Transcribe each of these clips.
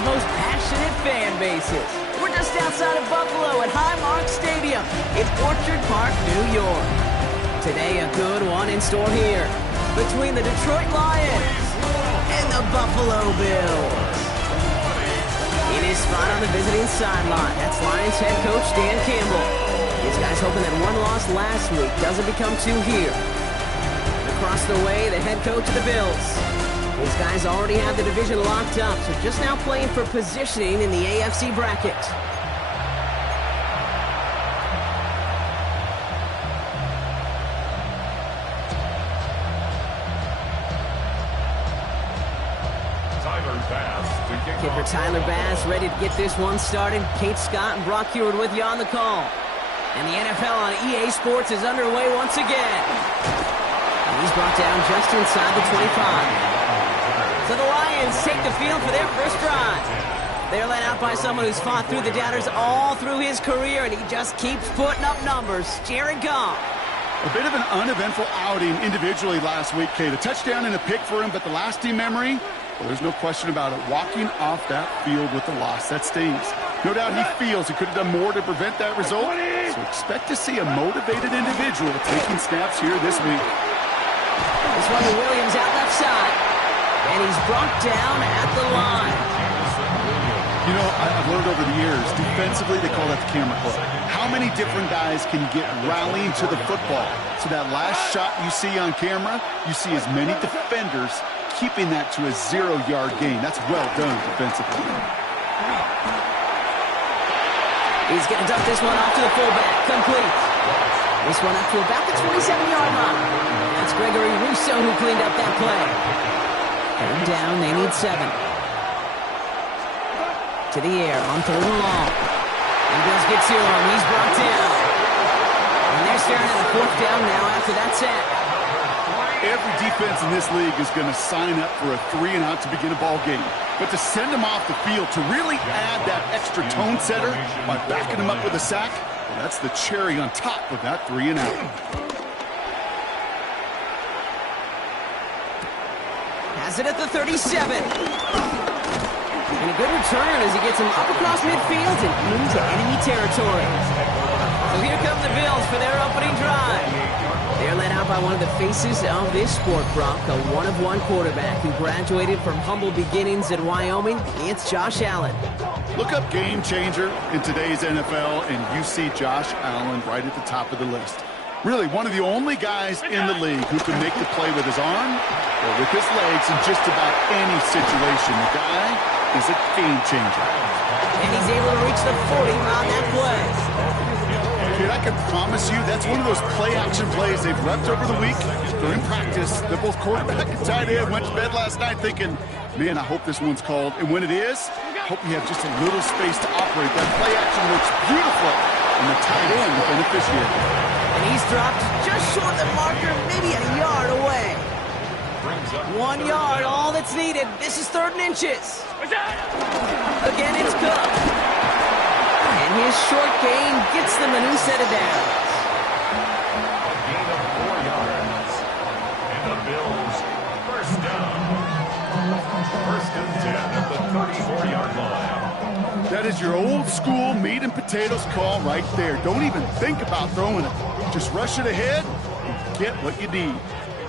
nation's most passionate fan bases. We're just outside of Buffalo at Highmark Stadium in Orchard Park, New York. Today, a good one in store here between the Detroit Lions and the Buffalo Bills. In his spot on the visiting sideline, that's Lions head coach Dan Campbell. These guys hoping that one loss last week doesn't become two here. Across the way, the head coach of the Bills. These guys already have the division locked up, so just now playing for positioning in the AFC bracket. Kipper Tyler Bass ready to get this one started. Kate Scott and Brock Heward with you on the call. And the NFL on EA Sports is underway once again. And he's brought down just inside the 25. So the Lions take the field for their first drive. They're led out by someone who's fought through the doubters all through his career, and he just keeps putting up numbers. Jared Goff. A bit of an uneventful outing individually last week, Kate. A touchdown and a pick for him, but the lasting memory, well, there's no question about it. Walking off that field with the loss, that stings. No doubt he feels he could have done more to prevent that result. So expect to see a motivated individual taking snaps here this week. This one to Williams out left side. And he's brought down at the line. You know, I've learned over the years, defensively, they call that the camera club. How many different guys can you get rallying to the football? So that last shot you see on camera, you see as many defenders keeping that to a 0-yard gain. That's well done defensively. He's going to dump this one off to the fullback. Complete. This one up to about the 27-yard line. That's Gregory Rousseau who cleaned up that play. Third down, they need 7. To the air on 3rd and long. And Bills get to him. He's brought down. And they're staring at a 4th down now after that sack. Every defense in this league is going to sign up for a 3-and-out to begin a ball game. But to send them off the field, to really add that extra tone setter by backing them up with a sack, well, that's the cherry on top of that 3-and-out. Has it at the 37. And a good return as he gets him up across midfield and into enemy territory. So here come the Bills for their opening drive. They're led out by one of the faces of this sport, Brock, a one-of-one quarterback who graduated from humble beginnings in Wyoming. It's Josh Allen. Look up game changer in today's NFL, and you see Josh Allen right at the top of the list. Really, one of the only guys in the league who can make the play with his arm or with his legs in just about any situation. The guy is a game changer. And he's able to reach the 40 on that play. Dude, I can promise you that's one of those play-action plays they've repped over the week. They're in practice. They're both quarterback and tight end. Went to bed last night thinking, man, I hope this one's called. And when it is, I hope you have just a little space to operate. That play-action looks beautiful. And the tight end, the beneficiary. And he's dropped just short of the marker, maybe a yard away. 1 yard, all that's needed. This is 3rd and inches. Again, it's Cook. And his short gain gets them a new set of downs. A gain of 4 yards. And the Bills, first down. 1st and 10 at the 34-yard line. That is your old school meat and potatoes call right there. Don't even think about throwing it. Just rush it ahead and get what you need.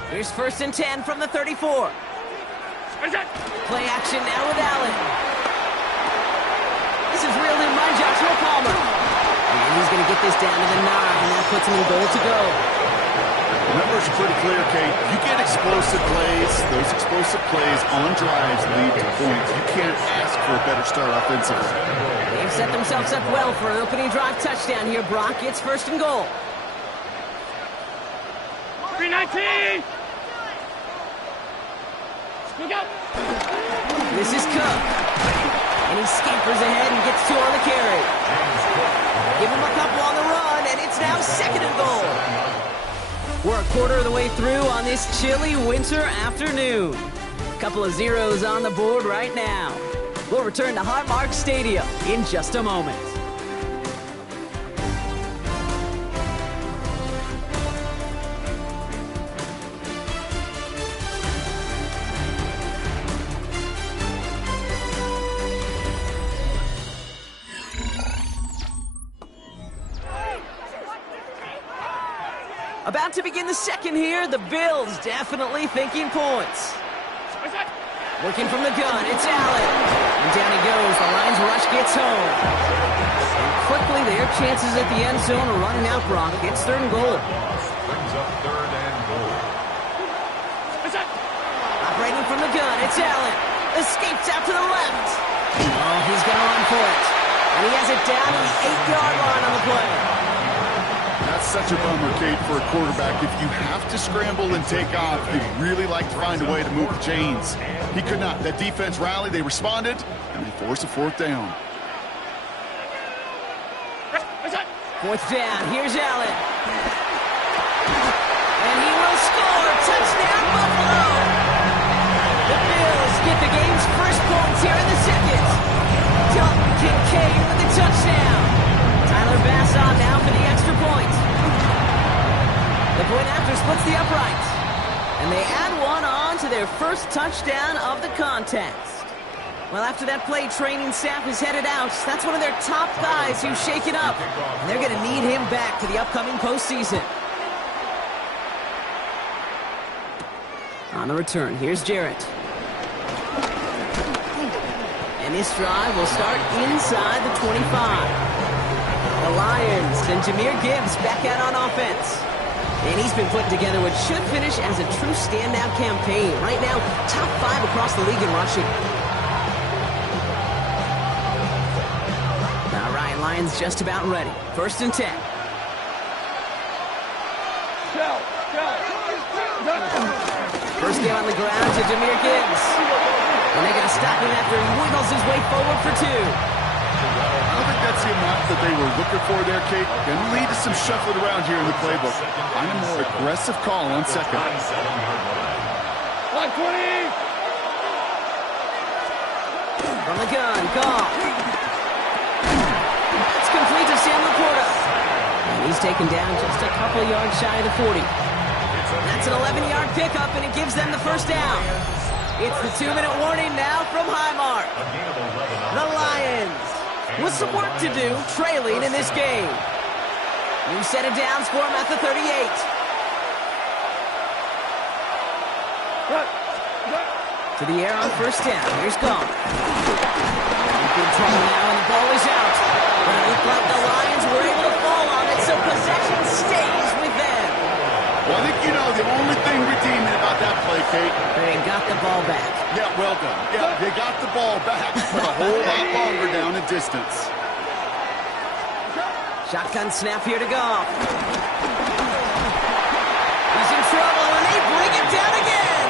Here's 1st and 10 from the 34. Play action now with Allen. This is reeled in by Joshua Palmer. And he's going to get this down to the 9. That puts him in goal to go. The numbers are pretty clear, Kate. You get explosive plays. Those explosive plays on drives lead to points. You can't ask for a better start offensively. They've set themselves up well for an opening drive touchdown here, Brock. It's 1st and goal. 319! This is Cook. And he scampers ahead and gets 2 on the carry. Give him a couple on the run, and it's now 2nd and goal. We're a quarter of the way through on this chilly winter afternoon. Couple of zeros on the board right now. We'll return to Highmark Stadium in just a moment. About to begin the second here. The Bills definitely thinking points. Working from the gun, it's Allen. And down he goes. The Lions rush gets home. And quickly, their chances at the end zone are running out, Brock. It's 3rd and goal. Brings up 3rd and goal. Operating from the gun, it's Allen. Escapes out to the left. Oh, he's going to run for it. And he has it down to the 8-yard line on the play. That's such a bummer, Kate, for a quarterback. If you have to scramble and take off, you'd really like to find a way to move the chains. He could not. That defense rallied, they responded, and they forced a 4th down. 4th down, here's Allen. And he will score. Touchdown, Buffalo! The Bills get the game's first points here in the second. Dalton Kincaid with the touchdown. Tyler Bass on now for the extra point. The point after splits the uprights. And they add one on to their first touchdown of the contest. Well, after that play, training staff is headed out. That's one of their top guys who's shaken up. And they're going to need him back for the upcoming postseason. On the return, here's Jarrett. And this drive will start inside the 25. The Lions and Jahmyr Gibbs back out on offense. And he's been putting together what should finish as a true standout campaign. Right now, top 5 across the league in rushing. All right, Lions just about ready. 1st and 10. First down on the ground to Jahmyr Gibbs. And they're going to stop him after he wiggles his way forward for 2. I don't think that's the amount that they were looking for there, Kate. Going to lead to some shuffling around here in the playbook. Find a more aggressive call on 2nd. 120! From the gun, Goff. It's complete to Sam Laporta. And he's taken down just a couple yards shy of the 40. That's an 11-yard pickup, and it gives them the first down. It's the 2-minute warning now from Highmark. The Lions with some work to do, trailing in this game. New set of downs for him at the 38. To the air on 1st down. Here's Goff. Good trouble now, and the ball is out. But it looked like the Lions were able to fall on it, so possession stays with them. Well, I think you know the only thing redeeming about that play, Kate. They got the ball back. Yeah, well done. Yeah, they got the ball back, but a whole lot longer down in distance. Shotgun snap here to Goff. He's in trouble, and they bring it down again.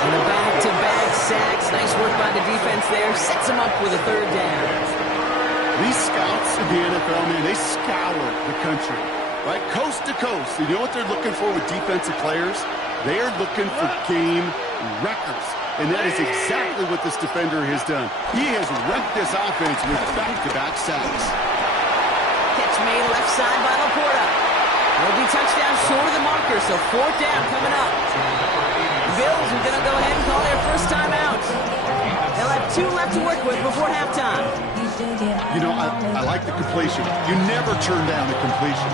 And the back-to-back sacks. Nice work by the defense there. Sets him up with a 3rd down. These scouts in the NFL, man, they scour the country, right? Coast to coast. You know what they're looking for with defensive players? They are looking for game records. And that is exactly what this defender has done. He has wrecked this offense with back-to-back sacks. Catch made left side by Laporta. Will be touchdown short of the marker, so 4th down coming up. Bills are going to go ahead and call their first time out. They'll have 2 left to work with before halftime. You know, I like the completion. You never turn down a completion.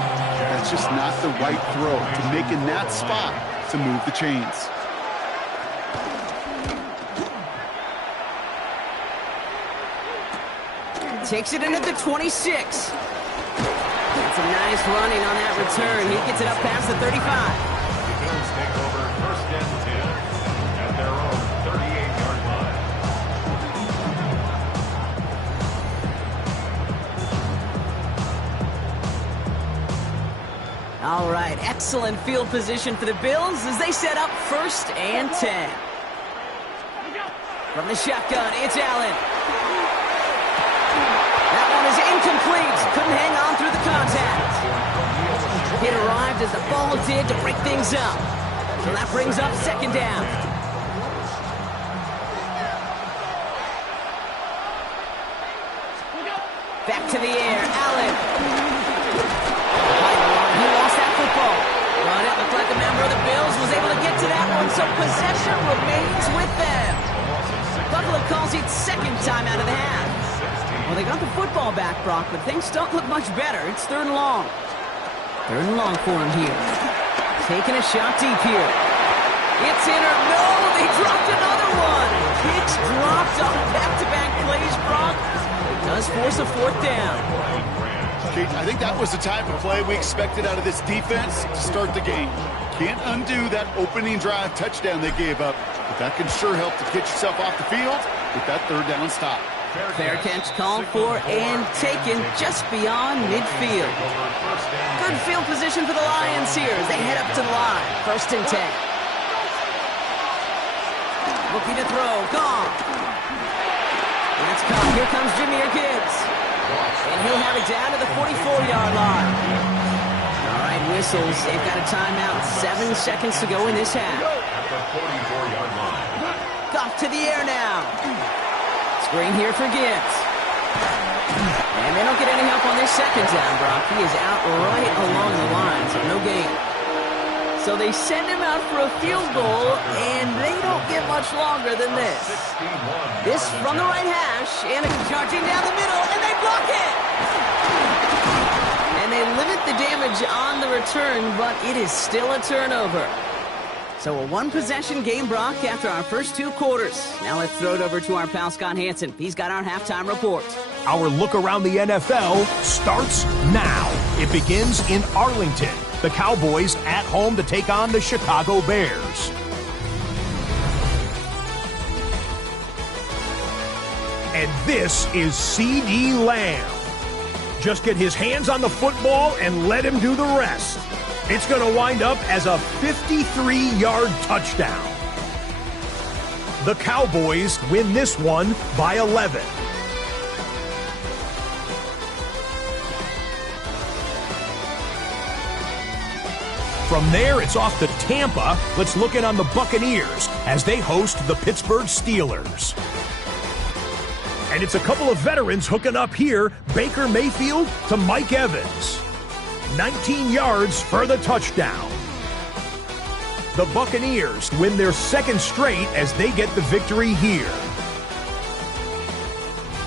That's just not the right throw to make in that spot to move the chains. Takes it in at the 26. That's a nice running on that return. He gets it up past the 35. The Bills take over 1st and 10 at their own 38-yard line. All right, excellent field position for the Bills as they set up 1st and 10. From the shotgun, it's Allen. That one is incomplete. Couldn't hang on through the contact. It arrived as the ball did to break things up. So that brings up 2nd down. Back to the air, Allen. He lost that football. But it looked like a member of the Bills was able to get to that one, so possession remains with them. Buffalo calls it 2nd time out of the half. Well, they got the football back, Brock, but things don't look much better. It's 3rd and long. Third and long for him here. Taking a shot deep here. It's in or no, they dropped another one. Kicks dropped on back-to-back plays, Brock. It does force a fourth down. I think that was the type of play we expected out of this defense to start the game. Can't undo that opening drive touchdown they gave up, but that can sure help to get yourself off the field with that third down stop. Fair catch called for and taken just beyond midfield. Good field position for the Lions here as they head up to the line. 1st and 10. Looking to throw. Gone. That's caught. Here comes Jahmyr Gibbs. And he'll have it down to the 44-yard line. All right, whistles. They've got a timeout. 7 seconds to go in this half. At the 44-yard line. Goff to the air now. Screen here for Gibbs. And they don't get any help on this second down, Brock. He is out right along the line, so no gain. So they send him out for a field goal, and they don't get much longer than this. This from the right hash, and charging down the middle, and they block it! And they limit the damage on the return, but it is still a turnover. So a one-possession game, Brock, after our first 2 quarters. Now let's throw it over to our pal Scott Hansen. He's got our halftime report. Our look around the NFL starts now. It begins in Arlington. The Cowboys at home to take on the Chicago Bears. And this is C.D. Lamb. Just get his hands on the football and let him do the rest. It's going to wind up as a 53-yard touchdown. The Cowboys win this one by 11. From there, it's off to Tampa. Let's look in on the Buccaneers as they host the Pittsburgh Steelers. And it's a couple of veterans hooking up here. Baker Mayfield to Mike Evans. 19 yards for the touchdown. The Buccaneers win their 2nd straight as they get the victory here.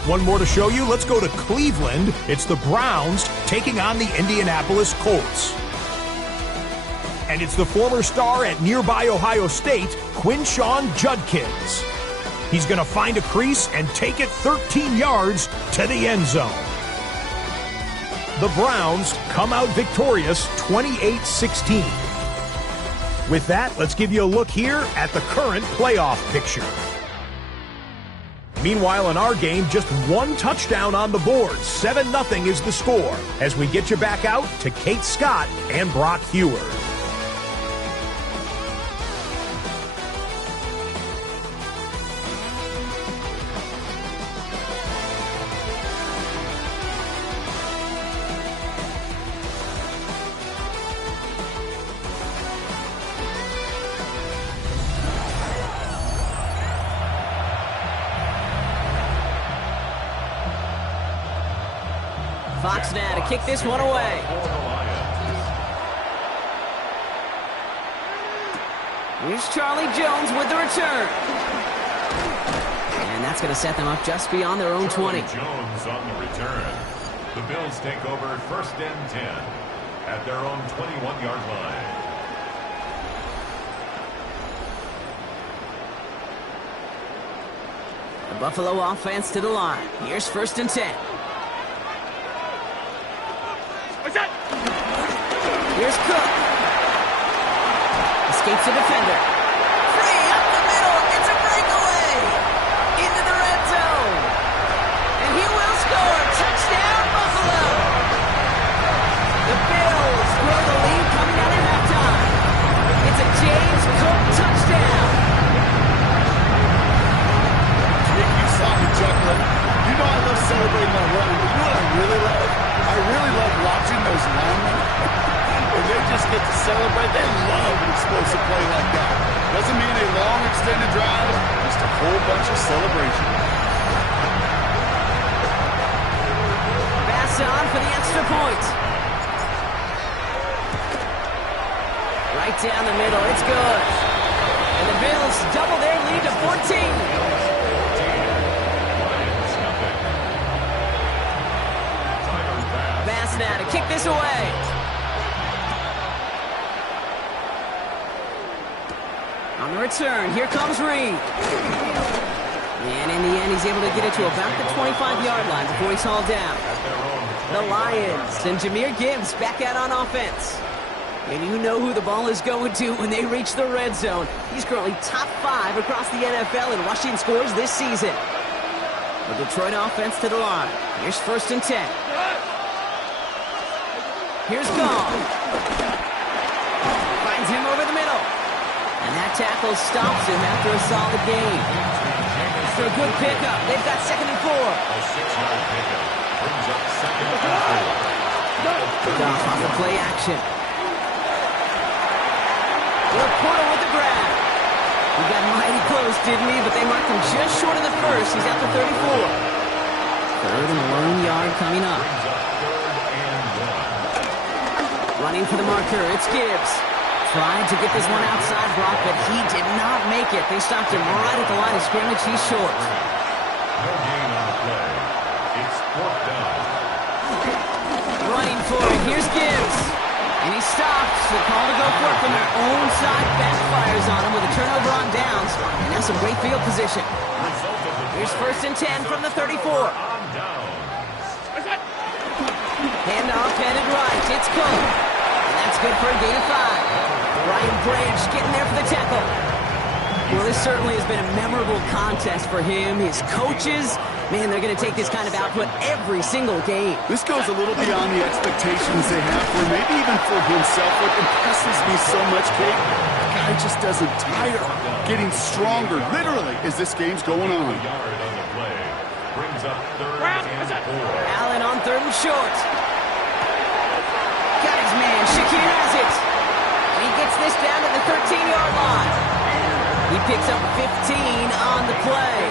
One more to show you. Let's go to Cleveland. It's the Browns taking on the Indianapolis Colts. And it's the former star at nearby Ohio State, Quinshawn Judkins. He's going to find a crease and take it 13 yards to the end zone. The Browns come out victorious 28-16. With that, let's give you a look here at the current playoff picture. Meanwhile, in our game, just 1 touchdown on the board. 7-0 is the score as we get you back out to Kate Scott and Brock Heward. Fox now to kick this one away. Here's Charlie Jones with the return. And that's going to set them up just beyond their own 20. Jones on the return. The Bills take over 1st and 10 at their own 21-yard line. The Buffalo offense to the line. Here's 1st and 10. Here's Cook. Escapes the defender. Free up the middle. It's a breakaway. Into the red zone. And he will score. Touchdown, Buffalo. The Bills grow the lead coming out at halftime. It's a James Cook touchdown. Nick, you saw me juggling. You know I love celebrating my run, but you know what I really love? I really love watching those linemen. And they just get to celebrate. They love an explosive play like that. Doesn't mean a long extended drive, just a whole bunch of celebration. Pass on for the extra point. Right down the middle. It's good. And the Bills double their lead to 14. Bass now to kick this away. On the return, here comes Reed. And in the end, he's able to get it to about the 25-yard line before he's hauled down. The Lions and Jahmyr Gibbs back out on offense. And you know who the ball is going to when they reach the red zone. He's currently top 5 across the NFL in rushing scores this season. The Detroit offense to the line. Here's 1st and 10. Here's Gong. Finds him over the middle. And that tackle stops him after a solid gain. After a good pickup, they've got 2nd and 4. A 6-yard pickup brings up 2nd and 4. Goff on the play action. Porter with the grab. He got mighty close, didn't he? But they marked him just short of the first. He's at the 34. 3rd and a lone yard coming up. Running for the marker, it's Gibbs. Tried to get this one outside Brock, but he did not make it. They stopped him right at the line of scrimmage. He's short. No gain on the play. It's 4th down. Running for it, here's Gibbs. And he stops. The call to go for it from their own side backfires on him with a turnover on downs. And that's some great field position. Here's 1st and 10 from the 34. Handoff headed right. It's Cook. And that's good for a gain of 5. Ryan Branch getting there for the tackle. Well, this certainly has been a memorable contest for him. His coaches, man, they're going to take this kind of output every single game. This goes a little beyond the expectations they have for him, maybe even for himself. What impresses me so much, Kate, the guy just doesn't tire. Getting stronger, literally, as this game's going on. Brings up 3rd and 4. Allen on 3rd and short. Got his man. Shakir has it. And he gets this down to the 13-yard line. He picks up 15 on the play.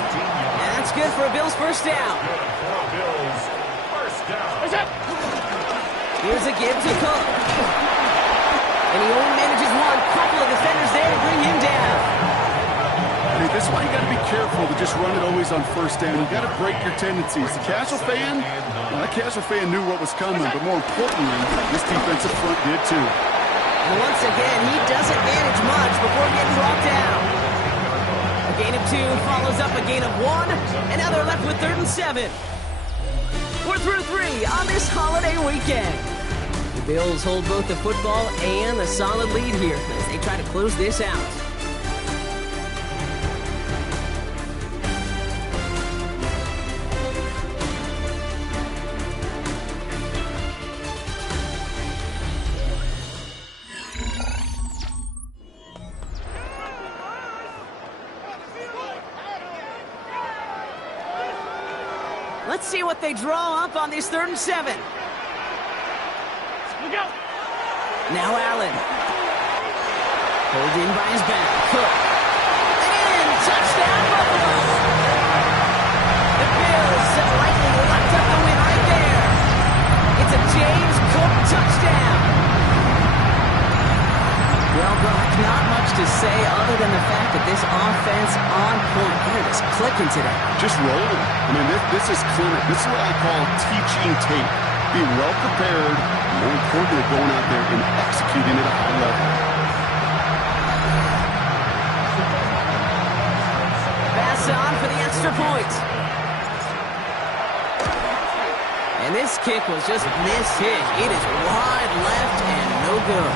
And that's good for a Bills 1st down. Here's a give to Cook. And he only manages one. Couple of defenders there to bring him down. I mean, this is why you got to be careful to just run it always on 1st down. You got to break your tendencies. The casual fan, well, that casual fan knew what was coming, but more importantly, this defensive front did too. And once again, he doesn't manage much before getting brought down. A gain of 2 follows up a gain of 1, and now they're left with 3rd and 7. We're through 3 on this holiday weekend. The Bills hold both the football and a solid lead here as they try to close this out. Let's see what they draw up on this 3rd and 7. Now Allen. Pulled in by his back. Cook. And in. Touchdown, Buffalo. The Bills have likely locked up the win right there. It's a James Cook touchdown. Well, Brock, not much to say other than the fact that this offense on point. They're just clicking today. Just rolling. I mean, this is clinic. This is what I call teaching tape. Being well prepared, and more importantly, going out there and executing at a high level. Pass on for the extra point. And this kick was just mishit. It is wide left and no good.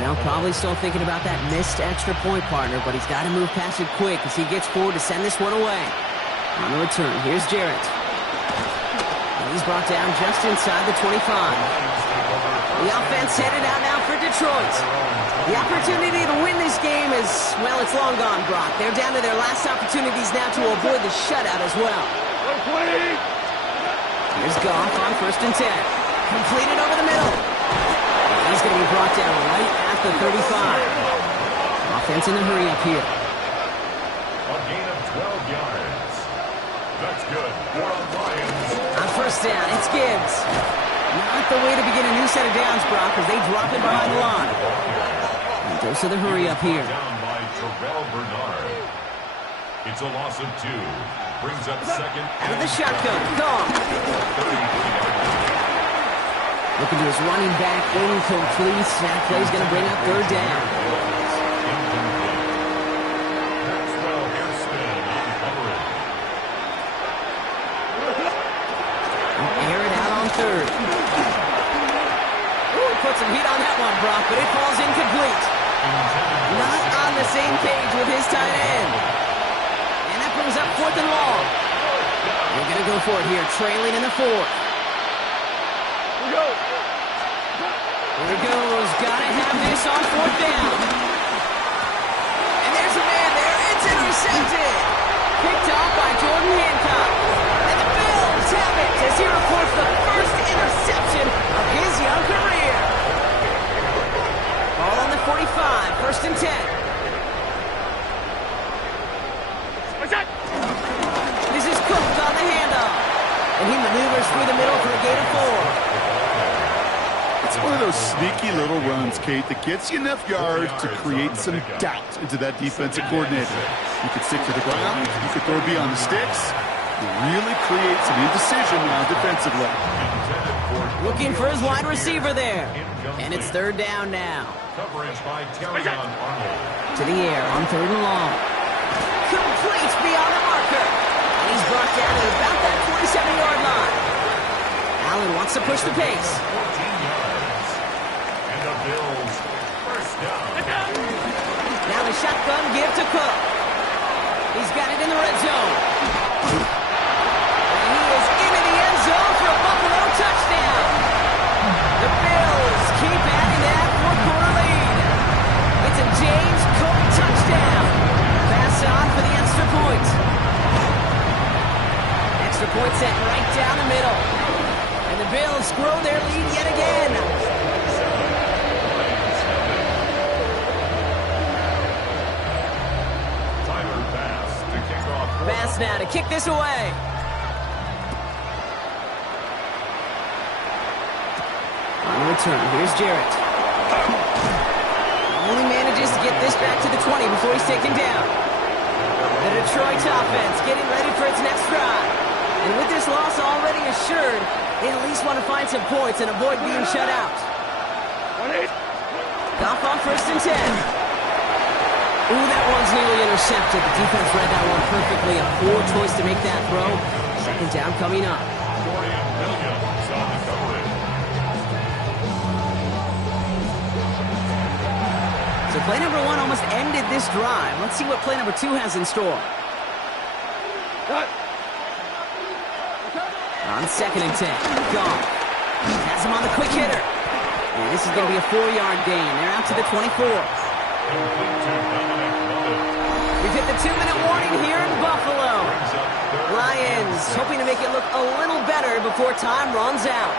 Well, probably still thinking about that missed extra point, partner, but he's got to move past it quick as he gets forward to send this one away. On the return, here's Jarrett. And he's brought down just inside the 25. The offense headed out now for Detroit. The opportunity to win this game is, well, it's long gone, Brock. They're down to their last opportunities now to avoid the shutout as well. Here's Goff on 1st and 10. Completed over the middle. He's going to be brought down right at the 35. Offense in the hurry up here. A gain of 12 yards. That's good for the Lions. On 1st down, it's Gibbs. Not the way to begin a new set of downs, Brock, as they drop it behind the line. And goes to the hurry up here. Down by Terrell Bernard. It's a loss of 2. Brings up 2nd. Out of the shotgun. Gone. Looking to his running back, incomplete. That play's going to bring up third down. Maxwell Hairston on coverage. Air it out on third. Ooh, put some heat on that one, Brock, but it falls incomplete. Not on the same page with his tight end. And that brings up fourth and long. They're going to go for it here, trailing in the fourth. Here it goes. Gotta have this on fourth down. And there's a man there. It's intercepted. Picked off by Jordan Hancock. And the Bills have it as he reports the first interception of his young career. Ball on the 45. First and 10. This is Cook on the handoff. And he maneuvers through the middle for a gain of 4. It's one of those sneaky little runs, Kate, that gets you enough yards to create some doubt into that defensive coordinator. You could stick to the ground, you could throw beyond the sticks, you really create some indecision now defensively. Looking for his wide receiver there. And it's third down now. Coverage by Terrion Arnold. To the air on third and long. Complete beyond the marker. And he's brought down at about that 27-yard line. Allen wants to push the pace. 14 yards. And the Bills first down. Now the shotgun give to Cook. He's got it in the red zone. And he is into the end zone for a Buffalo touchdown. The Bills keep adding that fourth-quarter lead. It's a James Cook touchdown. Pass on for the extra point. Extra point set right down the middle. And the Bills grow their lead yet again. Tyler Bass to kick off. Bass now to kick this away. On the return, here's Jarrett. Only manages to get this back to the 20 before he's taken down. The Detroit offense getting ready for its next drive. And with this loss already assured, they at least want to find some points and avoid being shut out. Goff on first and 10. Ooh, that one's nearly intercepted. The defense read that one perfectly. A poor choice to make that throw. Second down coming up. Dorian Williams on the coverage. So play number 1 almost ended this drive. Let's see what play number 2 has in store. On second and 10. Goff has him on the quick hitter. And this is going to be a 4-yard gain. They're out to the 24. We've hit the 2-minute warning here in Buffalo. Lions hoping to make it look a little better before time runs out.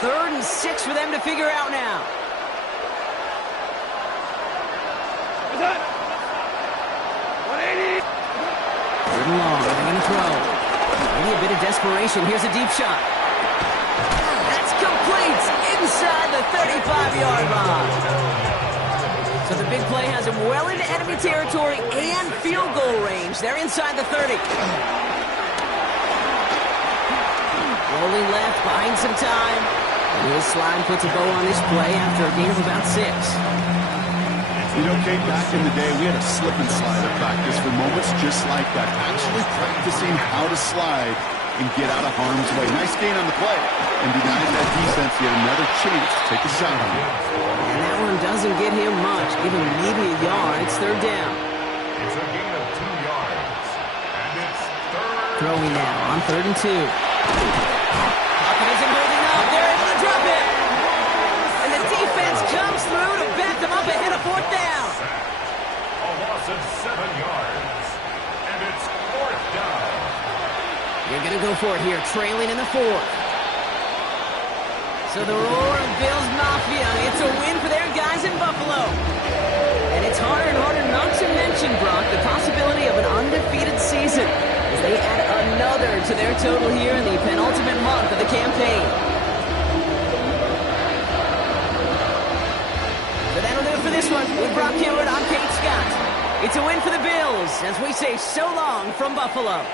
3rd and 6 for them to figure out now. Third and long. They're going to throw. Maybe a bit of desperation. Here's a deep shot. That's complete inside the 35-yard line. So the big play has him well into enemy territory and field goal range. They're inside the 30. Rolling left, buying some time. This slide puts a bow on this play after a gain of about 6. You know, Kate, back in the day, we had a slip and slide at practice for moments just like that. Actually practicing how to slide and get out of harm's way. Nice gain on the play. And denied that defense yet another chance to take a shot on him. And that one doesn't get him much. Give him maybe a yard. It's third down. It's a gain of 2 yards. And it's third. Throwing now on 3rd and 2. Pocket isn't holding up. They're able to drop it. And the defense comes through to back them up ahead of 4th down. A loss of 7 yards. And it's 4th down. You're going to go for it here, trailing in the 4th. So the roar of Bills Mafia, it's a win for their guys in Buffalo. And it's harder and harder not to mention, Brock, the possibility of an undefeated season as they add another to their total here in the penultimate month of the campaign. So that'll do it for this one. With Brock Heward, I'm Kate Scott. It's a win for the Bills as we say so long from Buffalo.